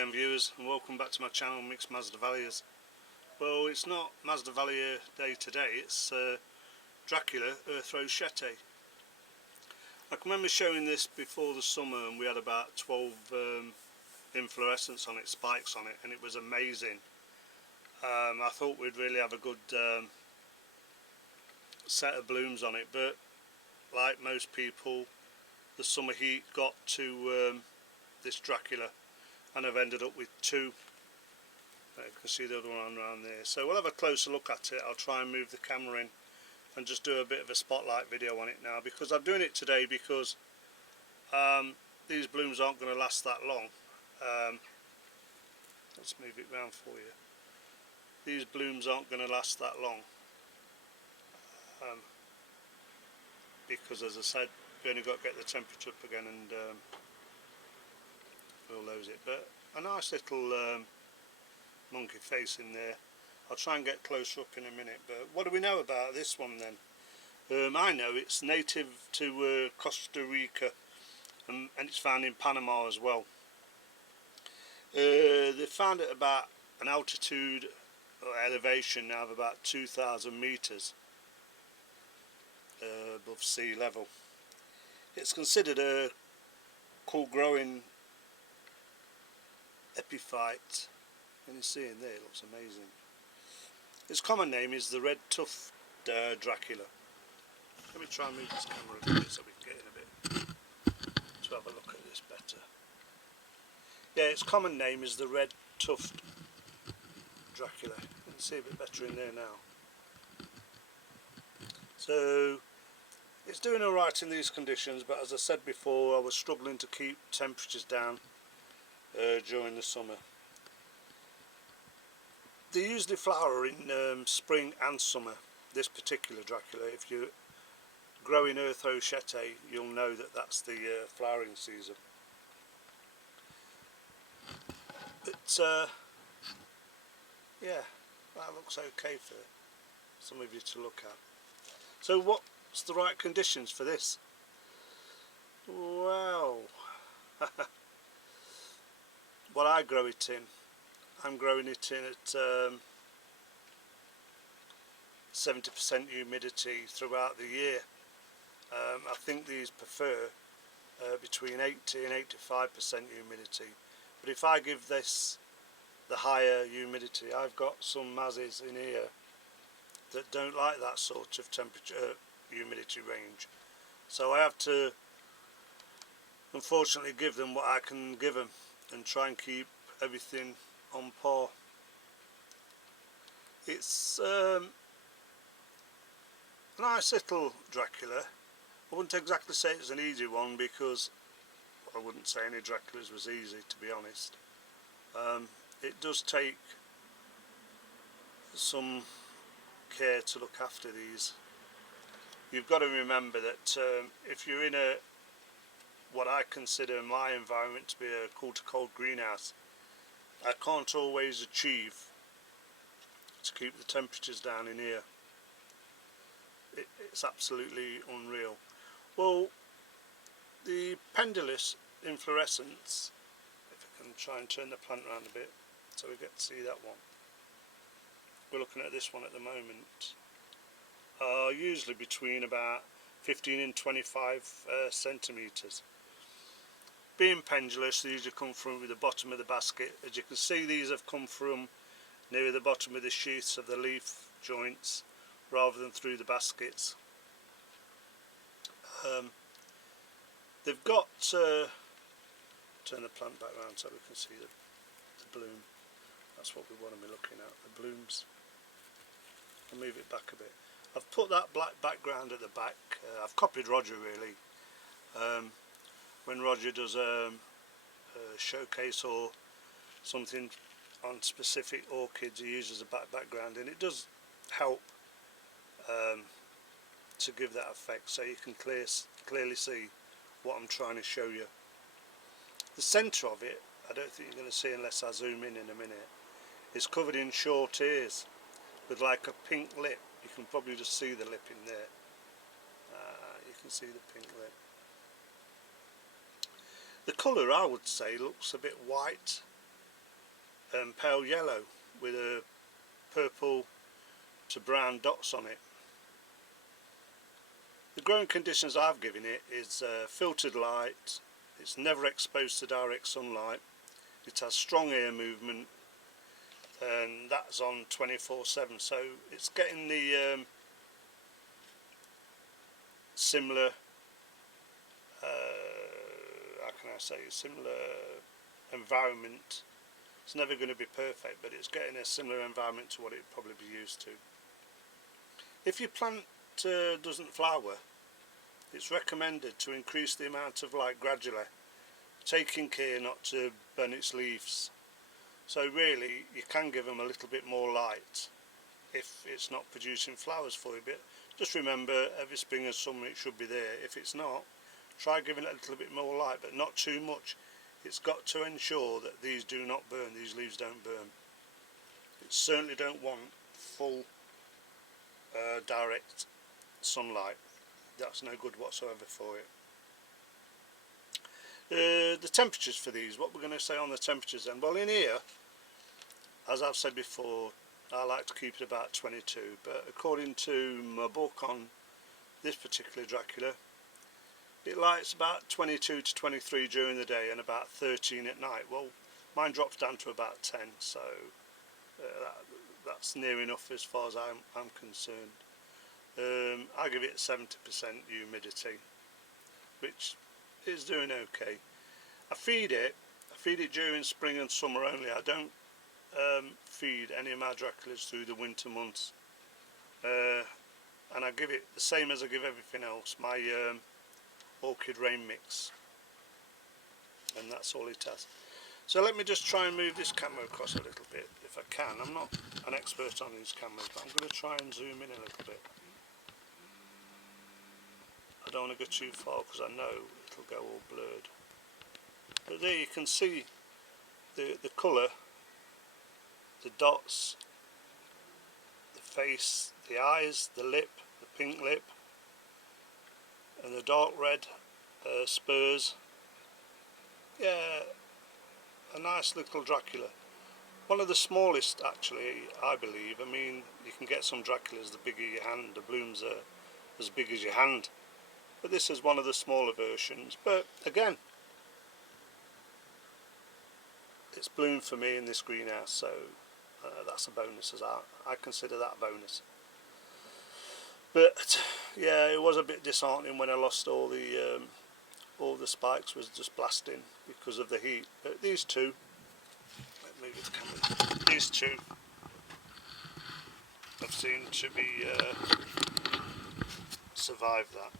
again, viewers, and welcome back to my channel, Mixed Mazdavalias. Well, it's not Mazdavalia day today, it's Dracula, erythrochaete. I can remember showing this before the summer and we had about 12 inflorescence on it, spikes on it, and it was amazing. I thought we'd really have a good set of blooms on it, but like most people, the summer heat got to this Dracula, and I've ended up with two. You can see the other one around there. So we'll have a closer look at it. I'll try and move the camera in and just do a bit of a spotlight video on it now, because I'm doing it today because these blooms aren't going to last that long. Let's move it round for you. These blooms aren't going to last that long because, as I said, we only got to get the temperature up again and we'll lose it. But a nice little monkey face in there. I'll try and get closer up in a minute. But what do we know about this one then? I know it's native to Costa Rica and it's found in Panama as well. They found it about an altitude or elevation now of about 2,000 meters above sea level. It's considered a cool growing epiphyte. Can you see in there? It looks amazing. Its common name is the red tufted Dracula. Let me try and move this camera a bit so we can get in a bit to have a look at this better. Yeah, its common name is the red tufted Dracula. You can see a bit better in there now. So it's doing alright in these conditions, but as I said before, I was struggling to keep temperatures down during the summer. They usually flower in spring and summer, this particular Dracula. If you're growing erythrochaete, you'll know that that's the flowering season. But yeah, that looks okay for some of you to look at. So what's the right conditions for this? Wow. What I grow it in, I'm growing it in at 70% humidity throughout the year. I think these prefer between 80 and 85% humidity. But if I give this the higher humidity, I've got some mazzies in here that don't like that sort of temperature, humidity range. So I have to, unfortunately, give them what I can give them and try and keep everything on par. It's a nice little Dracula. I wouldn't exactly say it's an easy one, because I wouldn't say any Draculas was easy, to be honest. It does take some care to look after these. You've got to remember that if you're in what I consider my environment to be a cool to cold greenhouse, I can't always achieve to keep the temperatures down in here. It's absolutely unreal. Well, the pendulous inflorescence, if I can try and turn the plant around a bit so we get to see that one. We're looking at this one at the moment. Usually between about 15 and 25 centimetres. Being pendulous, they usually come from the bottom of the basket. As you can see, these have come from near the bottom of the sheaths of the leaf joints rather than through the baskets. They've got turn the plant back around so we can see the bloom. That's what we want to be looking at, the blooms. I'll move it back a bit. I've put that black background at the back. I've copied Roger really. When Roger does a showcase or something on specific orchids, he uses a background, and it does help to give that effect, so you can clearly see what I'm trying to show you. The centre of it, I don't think you're going to see unless I zoom in a minute, is covered in short ears with like a pink lip. You can probably just see the lip in there. You can see the pink lip. The colour, I would say, looks a bit white pale yellow with a purple to brown dots on it. The growing conditions I've given it is filtered light, it's never exposed to direct sunlight, it has strong air movement, and that's on 24/7, so it's getting the similar, how can I say, similar environment. It's never going to be perfect, but it's getting a similar environment to what it'd probably be used to. If your plant doesn't flower, it's recommended to increase the amount of light gradually, taking care not to burn its leaves. So really you can give them a little bit more light if it's not producing flowers for you, but just remember every spring and summer it should be there. If it's not, try giving it a little bit more light, but not too much. It's got to ensure that these do not burn, these leaves don't burn. It certainly don't want full direct sunlight. That's no good whatsoever for it. The temperatures for these, what we're going to say on the temperatures then? Well, in here, as I've said before, I like to keep it about 22, but according to my book on this particular Dracula, it likes about 22 to 23 during the day and about 13 at night. Well, mine drops down to about 10, so that's near enough as far as I'm concerned. I give it 70% humidity, which is doing okay. I feed it during spring and summer only. I don't feed any of my Draculas through the winter months, and I give it the same as I give everything else, my orchid rain mix, and that's all it has. So let me just try and move this camera across a little bit if I can. I'm not an expert on these cameras, but I'm going to try and zoom in a little bit. I don't want to go too far because I know it'll go all blurred. But there you can see the colour, the dots, the face, the eyes, the lip, the pink lip, and the dark red spurs. Yeah, a nice little Dracula. One of the smallest actually, I believe. I mean, you can get some Draculas the bigger your hand, the blooms are as big as your hand. But this is one of the smaller versions. But again, it's bloomed for me in this greenhouse, so that's a bonus. As I consider that a bonus. But yeah, it was a bit disheartening when I lost all the spikes was just blasting because of the heat. But these two, let me move the camera. These two have seemed to be survived that.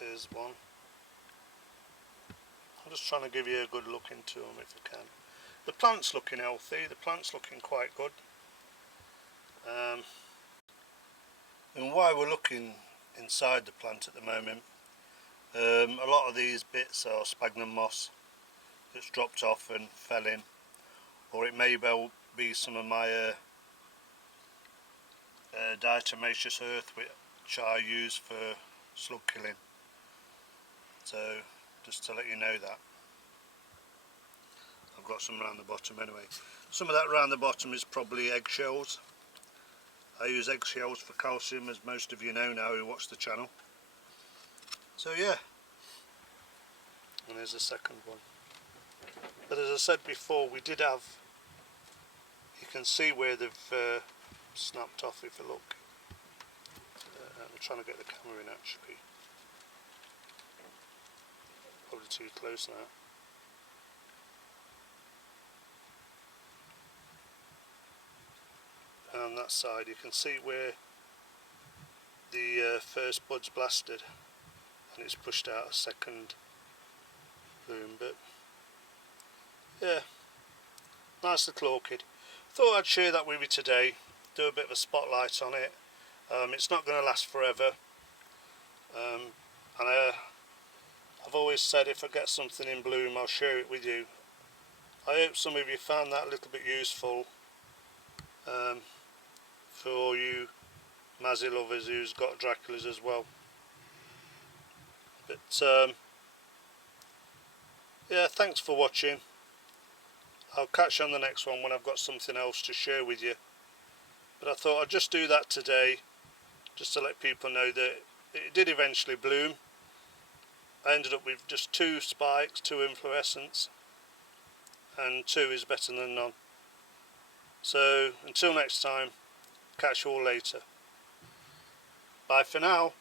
Here's one. I'm just trying to give you a good look into them if I can. The plant's looking healthy, the plant's looking quite good. And while we're looking inside the plant at the moment, a lot of these bits are sphagnum moss that's dropped off and fell in, or it may well be some of my diatomaceous earth which I use for slug killing. So just to let you know that. I've got some around the bottom anyway. Some of that around the bottom is probably eggshells. I use eggshells for calcium, as most of you know now who watch the channel. So yeah, and there's a second one. But as I said before, we did have, you can see where they've snapped off if you look. I'm trying to get the camera in actually. Probably too close now. And on that side you can see where the first bud's blasted and it's pushed out a second bloom. But yeah, nice little orchid. Thought I'd share that with you today, do a bit of a spotlight on it. It's not going to last forever, and I've always said if I get something in bloom I'll share it with you. I hope some of you found that a little bit useful for all you Mazzy lovers who's got Draculas as well. But yeah, thanks for watching. I'll catch you on the next one when I've got something else to share with you. But I thought I'd just do that today, just to let people know that it did eventually bloom. I ended up with just 2 spikes, 2 inflorescence, and 2 is better than none. So until next time, catch you all later. Bye for now.